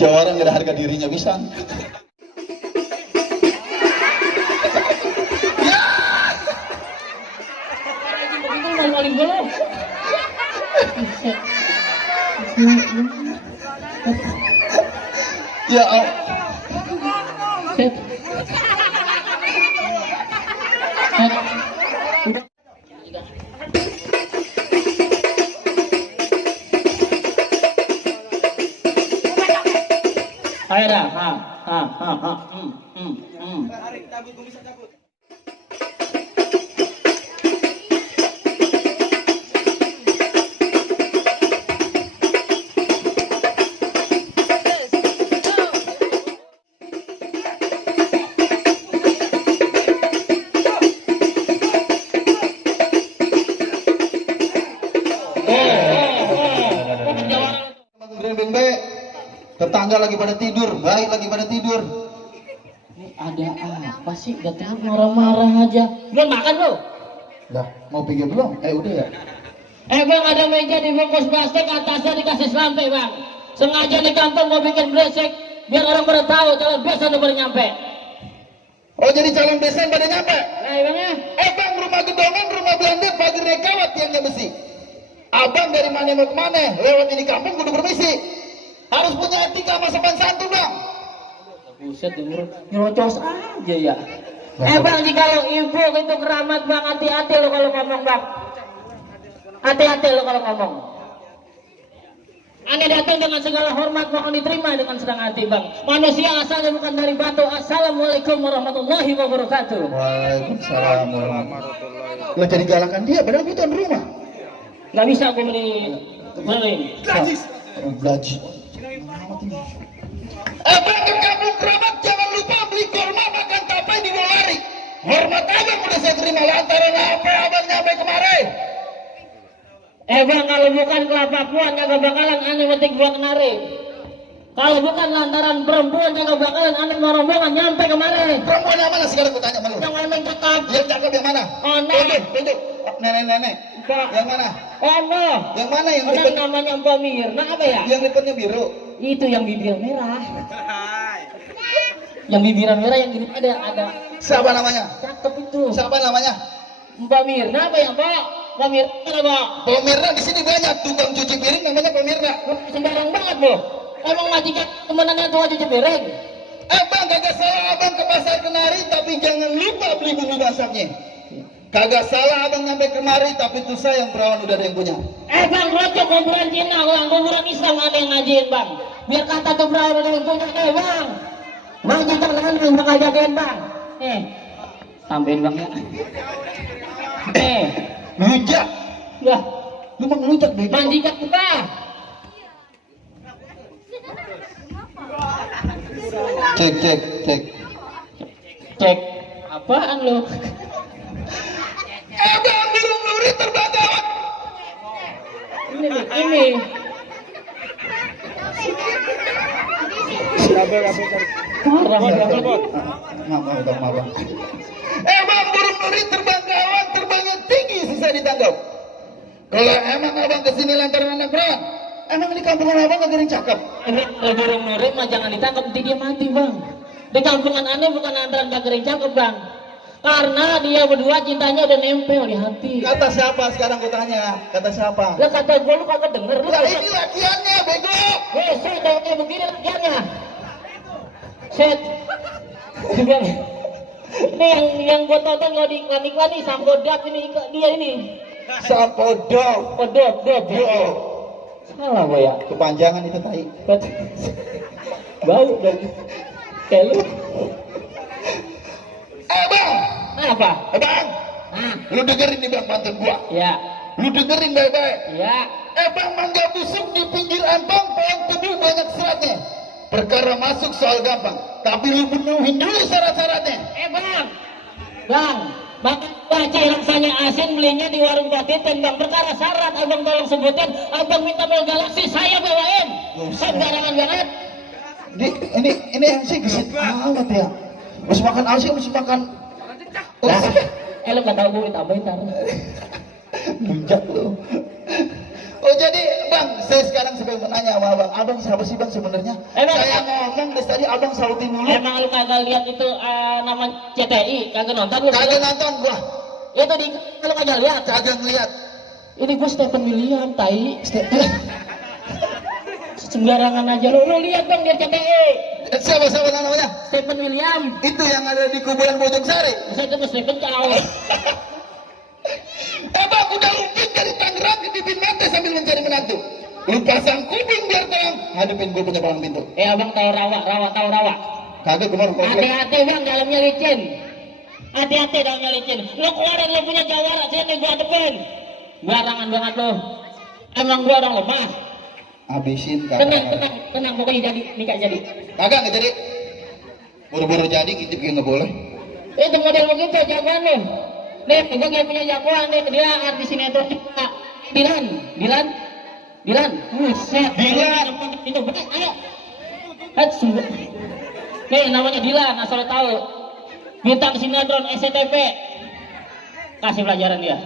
Jawa orang ada harga dirinya bisa. Paling belum. Ya Ayo dah, tetangga lagi pada tidur, baik lagi pada tidur. Ini ada apa sih? Datang marah-marah aja. Belum makan lo? Lah, mau pergi belum? Udah ya. Bang, ada meja dibungkus plastik, atasnya dikasih selampe bang. Sengaja di kantor mau bikin beresik, biar orang pada tahu calon besan udah pada nyampe. Oh, jadi calon besan pada nyampe? Nah, bangnya? Bang, rumah gedongan, rumah Belanda, pagarnya kawat tiangnya besi. Abang dari mana mau kemana? Lewat ini kampung kudu permisi. Harus punya etika sama sopan santun bang. Buset, nyerocos aja ya. Bang, jika lo ibu itu keramat bang, hati-hati lo kalau ngomong bang. Hati-hati lo kalau ngomong. Anda datang dengan segala hormat, mohon diterima dengan senang hati bang. Manusia asalnya bukan dari batu. Assalamualaikum warahmatullahi wabarakatuh. Waalaikumsalam warahmatullahi wabarakatuh. Lo jadi galakan dia, padahal gue tuan rumah. Gak bisa gue beli maling. Belaji. Bang, ke kampung kerabat jangan lupa beli kurma makan tapai di Dolari. Hormat abang udah saya terima lantaran apa abang nyampe kemari. Bang, kalau bukan kelapa puan kagak bakalan aneh metik buah kenari. Kalau bukan lantaran perempuan kagak bakalan aneh mau rombongan nyampe kemari. Perempuan yang mana sekarang gue tanya sama lu? Yang main cakep. Yang cakep yang mana? Oh, nah. Tunjuk. Nenek-nenek. Yang mana? Oh, no. Yang mana yang Ada lipet? namanya Mbak Mirna apa ya? Yang lipetnya biru. Itu yang bibir merah. Yang bibiran merah yang gini ada. Siapa namanya? Cakep itu. Siapa namanya? Mbak Mirna apa ya, Mbak? Mbak Mirna apa? Pemirna di sini banyak tukang cuci piring namanya pemirna. Sembarang banget loh. Emang majikan temenannya tuh cuci piring. Bang, kagak salah abang ke pasar Kenari, tapi jangan lupa beli bumbu masaknya. Kagak salah abang nyampe kemari, tapi itu saya yang perawan udah ada yang punya. Bang, rojok kuburan Cina, bang, kuburan Islam ada yang ngajiin bang. Biar kata tuh perawan ada yang punya, bang. Majikan yang bakal jagain bang. Tambahin bang ya. Ngelunjak. Lah, Lu mau ngelunjak bego. majikan kita. Cek. Apaan lo? Bang, burung lurit terbang gawat. Ini. Maaf. Bang, burung lurit terbang gawat, terbangnya tinggi susah ditangkap. Kalau emang abang kesini lantaran anak perawan, emang di kampungan abang gak ada yang cakep? Burung nurut mah jangan ditangkap, nanti dia mati bang. Di kampungan aneh bukan antara bagering yang cakep bang, karena dia berdua cintanya udah nempel di hati. Kata siapa sekarang gue tanya? Kata siapa? Lah kata gue lu kagak denger lu. Lah ini lakiannya bego. Set kayak begini lakiannya. Set. Ini yang gue tonton kalau di iklan nih Sambodak ini dia ini. Sapodok. Podok. Yo. Salah gue ya. Kepanjangan itu tai. Bau dong. Kayak lu. Bang. Apa? Bang. Lu dengerin nih bang pantun gua. Ya. Lu dengerin baik-baik. Ya. Bang, mangga busuk di pinggir ampang, pohon tebu banyak seratnya. Perkara masuk soal gampang, tapi lu penuhin dulu syarat-syaratnya. Bang, baca rasanya asin belinya di warung Patitin bang. Perkara syarat abang tolong sebutin. Abang minta Mel Galaxy saya bawain. Sembarangan banget. Ini yang sih gesit amat ya. Mesti makan asin, mesti makan. Lu gak tau gue tambahin ntar. Munjak lu. Oh jadi bang, saya sekarang sedang menanya sama abang siapa sih bang sebenarnya? Emang- Saya ngomong dari tadi abang sautin dulu. Emang lu kagak lihat itu nama CTI? Kagak nonton lu? Kagak nonton gua, Itu di lu kagak lihat? kagak ngeliat. Ini gua Stephen William, tai. Sembarangan aja lu lihat dong dia CTI. Siapa namanya? Stephen William. Itu yang ada di kuburan Bojong Sari. Saya itu Stephen kau. Bang udah ungkit dari Tangerang ke Bibit Mate sambil mencari menantu. Lu pasang kuping biar terang. Hadapin gua punya palang pintu. Abang tahu rawa tahu rawa. Kagak kemarin komplek. Hati-hati bang, dalamnya licin. Hati-hati dalamnya licin. Lu keluarin lu punya jawara, sini gua hadepin. Barangan banget lu. Emang gua orang lemah. Habisin Tenang, pokoknya jadi, nikah jadi. Kagak nggak jadi. Buru-buru jadi ngintip nggak boleh. Itu model begitu jagoan lu. Nih, gua gak punya jagoan nih, dia artis sinetron juga. Dilan. Buset. Dilan. Itu bener, ayo. Nih, namanya Dilan, asal tahu. Bintang sinetron SCTV. Kasih pelajaran dia.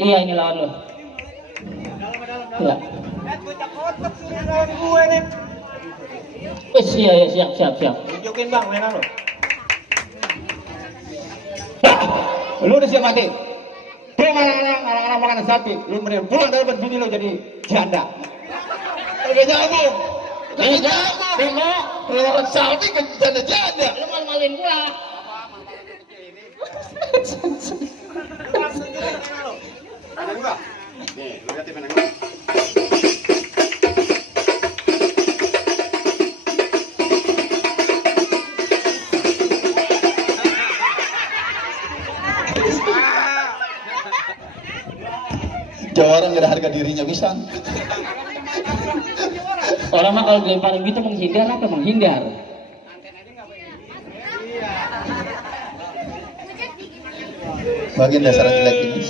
Iya, ini lawan lu. Iya. Wes, iya, siap. Tunjukin bang, mainan lo. Lu udah siap mati. Dia anak-anak makan sapi. Lu mending pulang dari bini lu jadi janda. Kagak nyambung. Bego. Orang sapi kan janda. Lu malu-maluin gua. Nih, lu lihat mainan lo. Jawara nggak ada harga dirinya bisa. Orang mah kalau dilemparin gitu menghindar apa menghindar? Bagian dasar jelek ini.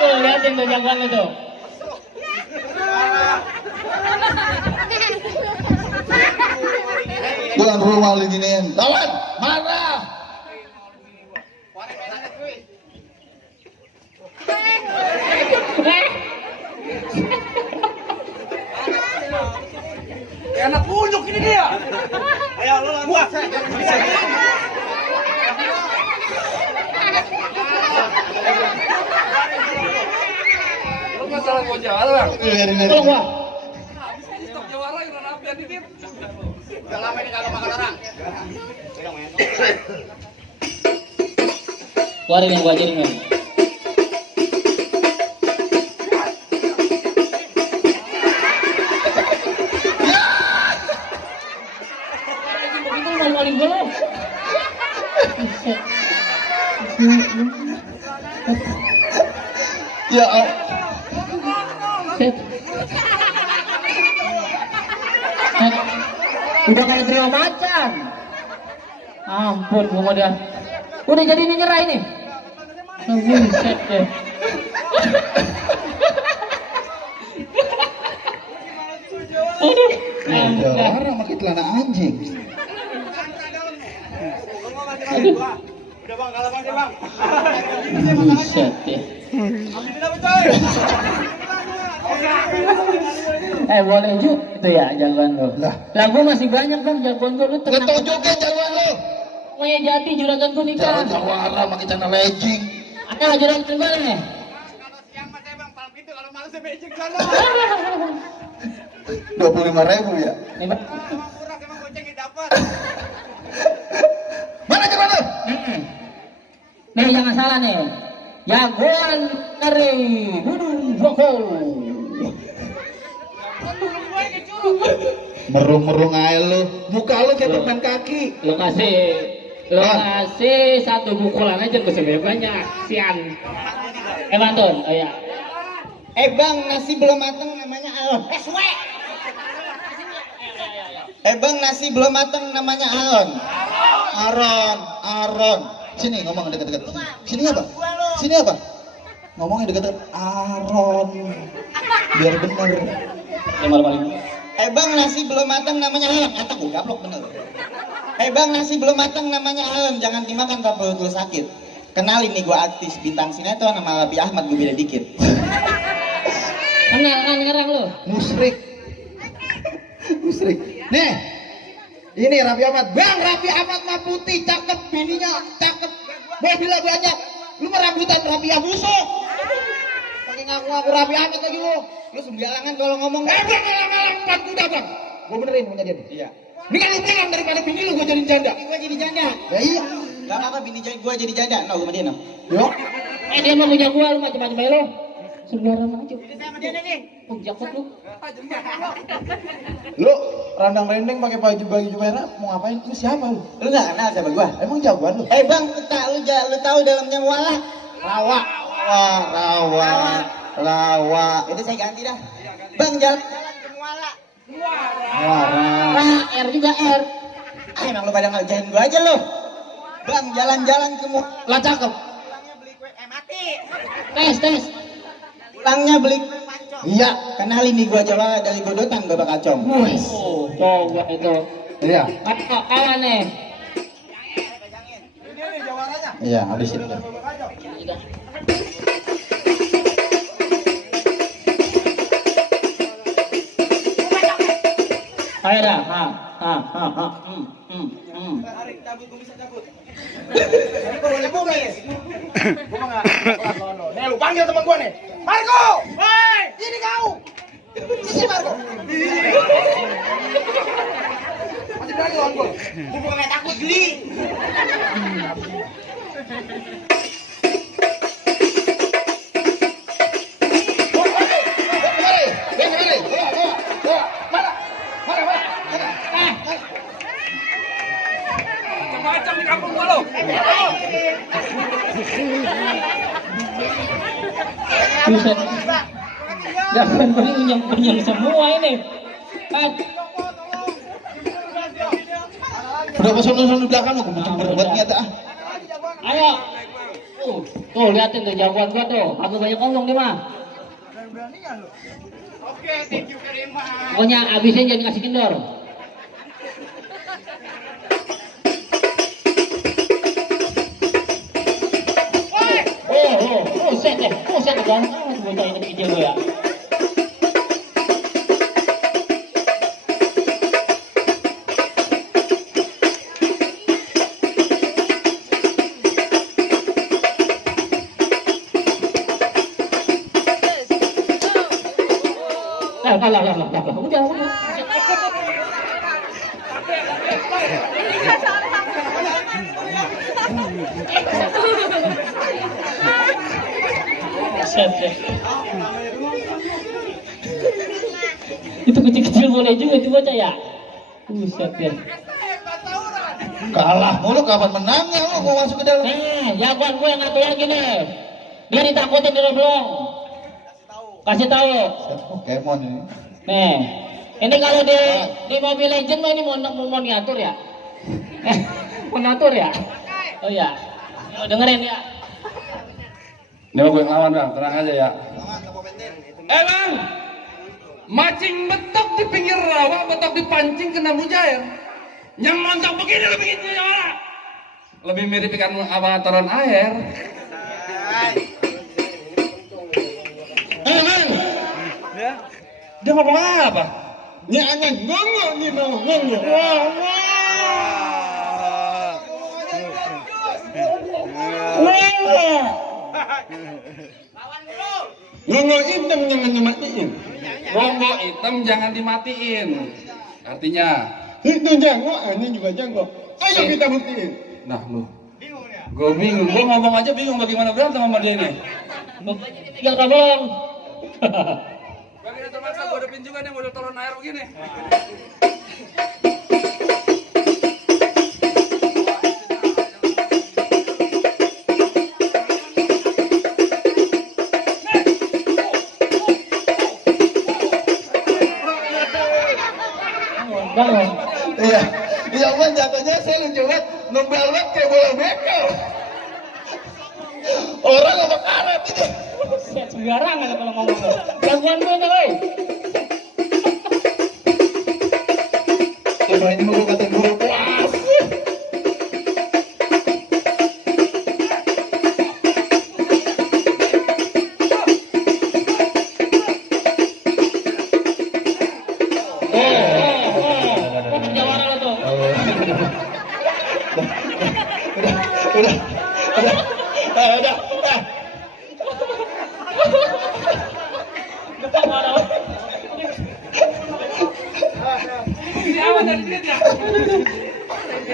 Tuh, liatin tuh jagoan lu tuh. Tuan rumah diginiin. Lawan, marah. Anak punyuk ini dia. Ayo lu buat. Lu masalah gua jawara bang. Biarin. Tolong gua. Stok jawara yang rapi ya dikit. Udah lama ini kagak makan orang. Keluarin yang gua ajarin men. Begitu malu-maluin gua lu. Ya, Set. Udah kayak trio macan. Ampun, gua udah jadi ini nyerah ini. Buset deh. Aduh. Jawara pakai celana anjing. Aduh. Udah bang, kalah bang, bang. Buset deh. Boleh juga itu ya jagoan lo. Lah. Lagu masih banyak bang jagoan gua lu tenang. Ngetunjukin jagoan lu. Pokoknya jadi juragan gua nikah. Jangan jawara pakai celana legging. Ada juragan gua nih. Kalau siang mas saya bang, paling pintu kalau malam saya becek sana. 25.000 ya. Nih bang. Murah emang gocengnya dapat. Mana jagoan lu? Nih jangan salah nih. jagoan dari Gunung Boko. Merung-merung aja lu, muka lu kayak permen kaki. Lo kasih satu pukulan aja ke sebenarnya banyak sian. Mantun, oh ya. Bang, nasi belum mateng namanya alon. Bang, nasi belum mateng namanya alon. Aron. Sini ngomong deket-deket. Sini apa? Sini apa? Ngomongnya deket-deket. Aron. Biar bener. Yang paling. Bang, nasi belum mateng namanya alon. Aku gaplok bener. Bang, nasi belum mateng namanya alon. Jangan dimakan kalau perut lu sakit. Kenalin nih, gua artis bintang sinetron nama Raffi Ahmad, gue beda dikit. Kenal kan ngerang lo. Musrik. Nih. Ini Raffi Ahmad. Bang, Raffi Ahmad mah putih, cakep, bininya cakep. Mobilnya banyak. Lu mah rambutan Raffi Ahmad musuh. Pakai ngaku-ngaku Raffi Ahmad lagi lu. Lu sembarangan kalau ngomong. Bang, ngalang-ngalang 4 kuda, Bang. Gua benerin punya dia. Iya. Ini kan lu pulang daripada bini lu gua jadi janda. Gua jadi janda. Ya iya. Gak apa-apa bini gua jadi janda. No, gua sama dia no. Yo. Dia mau punya gua lu macam-macam aja lo. Sembarang aja. Ini sama dia nih. Oh, jakut lu. Lu randang-rendeng pakai baju merah mau ngapain? Lu siapa lu? Lu gak kenal sama gua? Emang jagoan lu? Bang, lu tahu dalamnya muala? Rawa. Itu saya ganti dah. Bang, jalan-jalan ke muala. R juga R. Emang lu pada ngerjain gua aja lu. Bang, jalan-jalan ke muala. Lah cakep. Pulangnya beli kue mati. Tes. Pulangnya beli kue pancong. Iya, kenalin nih gua Jawa dari Godotan, gua bakal com. Wes. Coba itu. Iya. Kawan nih. Iya, habisin. Ayo dah. Nih lu panggil teman gua nih. Marco! Hei, ini kau. Sini Marco. Masih berani lawan gua. Gua bukan takut geli. Macam di kampung gua lo. Buset. Jangan punya semua ini. Udah pasang di belakang aku buat niat ah. Ayo. Tuh liatin tuh jagoan gua tuh. Aku banyak ngomong dia mah. Oke, thank you very much. Pokoknya abisin jangan kasih kendor. Set kan. Bocah ini kecil gue ya. Lah. Udah. Itu kecil-kecil boleh juga itu bocah ya. Buset ya. Kalah mulu kapan menangnya lu gua masuk ke dalam. Jagoan gue yang ngatur lagi nih. Dia ditakutin di belum. Kasih tahu. Pokemon ini. Nih. Ini kalau di Mobile Legends mah ini mau ngatur ya. Mau ngatur ya. Oh ya. Mau dengerin ya. Ini gue ngelawan bang, tenang aja ya. Bang, macing betok di pinggir rawa, betok dipancing kena mujair. Yang montok begini lebih begini ya. Lebih mirip ikan abang taruhan air. Bang, dia ngomong apa? Nyanyi ngomong nih mau ngomong. Gongo hitam jangan dimatiin. Gongo hitam jangan dimatiin. Artinya, Itu jago, ini juga jago. Ayo kita buktiin. nah lu. Gue bingung, gue ngomong aja bingung bagaimana berantem sama dia ini. Tinggal kabong. Bagaimana terpaksa gue hadapin juga nih model turun air begini. Bang. Iya, iya bang jatuhnya saya lucu banget, nembel banget kayak bola bekel. Orang apa karet itu? Set sembarangan kalau ngomong. Gangguan gue tuh, woi. Coba ini mau gue katain guru kelas. Jawara lo tuh. Udah.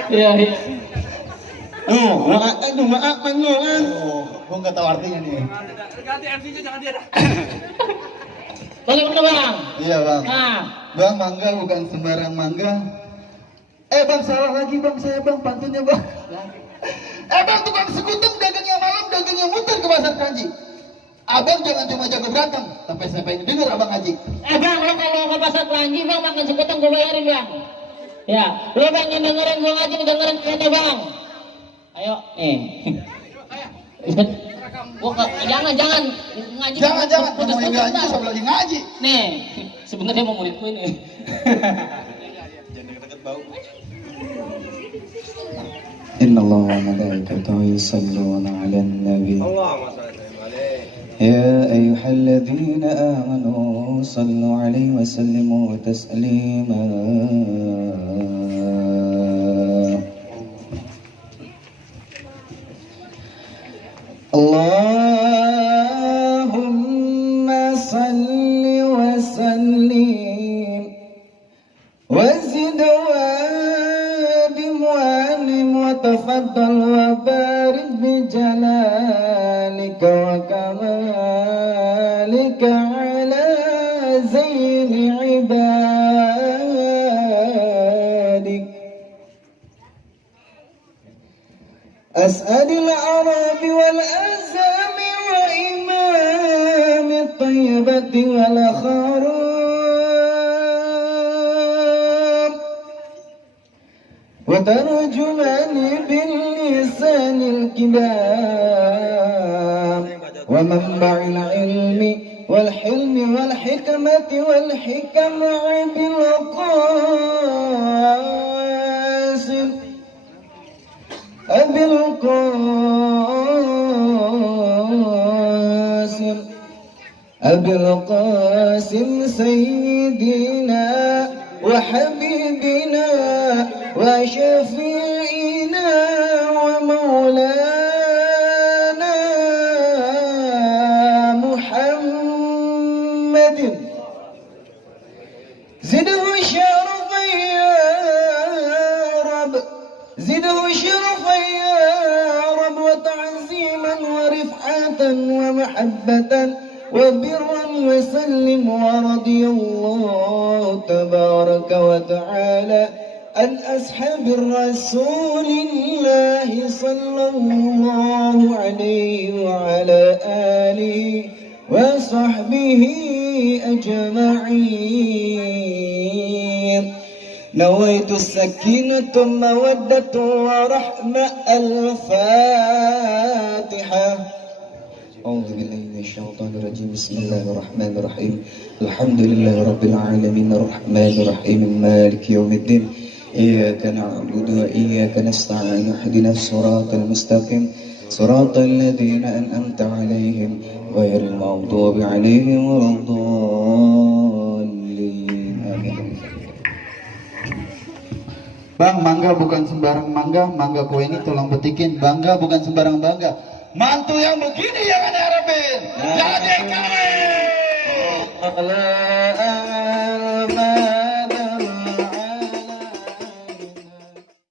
Iya, iya. Maaf, Gue nggak tahu artinya nih. Ganti MC-nya jangan dia dah. Bagaimana bang? Iya bang. Nah, Bang, mangga bukan sembarang mangga. Bang, salah lagi bang, saya bang, pantunnya bang. Bang, tukang sekutung dagangnya malam, dagangnya muter ke pasar Kanji. Abang jangan cuma jago berantem, tapi saya pengen denger abang ngaji. bang, lo kalau ke pasar Pelangi bang makan sekutang gue bayarin bang. Ya, lo bang yang dengerin gue ngaji, dengerin kayaknya bang. Ayo, jangan ngaji. Jangan, Putus mau ngaji, bentar. saya lagi ngaji. Nih, sebenarnya mau muridku ini. jangan deket-deket bau. إن الله وملائكته يصلون على النبي يا أيها الذين آمنوا صلوا عليه وسلموا تسليما اللهم صل وسلم وزد وبمعلم وتفضل وبارك بجلالك وكمالك على زين عبادك أسأل العرب والأزام وإمام الطيبة والأخرام وترجمان باللسان الكبار ومنبع العلم والحلم والحكمة والحكم أبي القاسم سيدنا وحبيبنا وشفيعنا ومولانا محمد زده شرفا يا رب زده شرفا يا رب وتعزيما ورفعة ومحبة وبرا وسلم ورضي الله تبارك وتعالى عن أصحاب الرسول الله صلى الله عليه وعلى آله وصحبه أجمعين نويت السكينة مودة ورحمة الفاتحة أعوذ بالله من الشيطان الرجيم بسم الله الرحمن الرحيم الحمد لله رب العالمين الرحمن الرحيم مالك يوم الدين إياك نعبد وإياك نستعين اهدنا الصراط المستقيم صراط الذين أنعمت عليهم غير المغضوب عليهم ولا الضالين آمين. Bang, mangga bukan sembarang mangga, mangga kue ini tolong petikin. Bangga bukan sembarang bangga. Mantu yang begini jangan diharapin. Jangan dikawin.